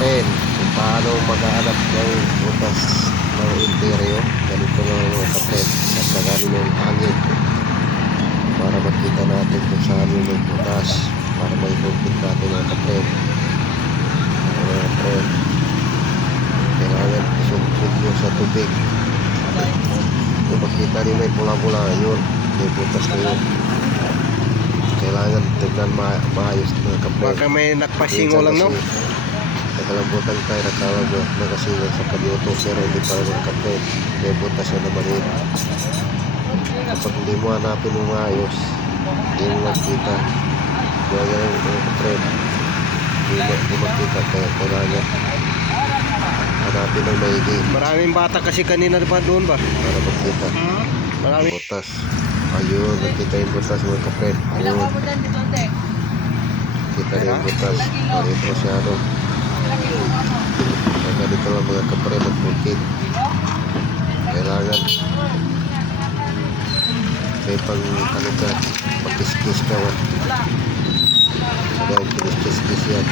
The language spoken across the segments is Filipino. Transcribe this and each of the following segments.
kapren kung paano mag-aanap ng butas ng interior ganito lang mga kapren at nagaling ng hangin. Para makita natin kung saan yung may butas. Para may bukit natin mga kapren mga kapren kailangan isugtog nyo sa tubig. Kung makita rin may pula-pula yun may butas na yun. Kailangan tignan ma maayos mga kapren Baka may nakpasingo lang no? Nakalambutan tayo na tawag mo nakasingo sa kalyuto pero hindi pa rin kape. May butas na naman yun. Kapag hindi mo hanapin ng maayos, hindi mo makita. Kaya yan yung trend. Hindi mo makita kaya kailangan hanapin ng maigi Maraming bata kasi kanina pa doon ba? para makita. Marami. Butas. Ayun, nakita yung butas mga kapren. Ayun, kita yung butas. Parito masyado. Lang mga kapren at bukid. Kailangan may pang ano ka, pakiskis ka wa. Kaya kiniskis-kis yan.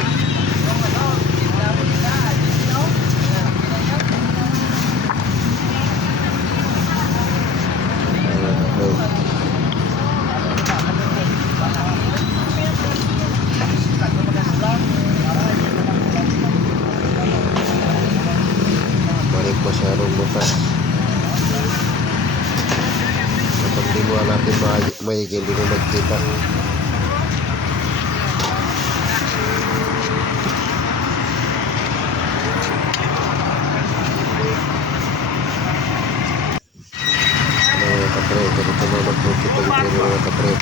masyar butas kapag di mo hanapin mau hindi mo magkita mga kapre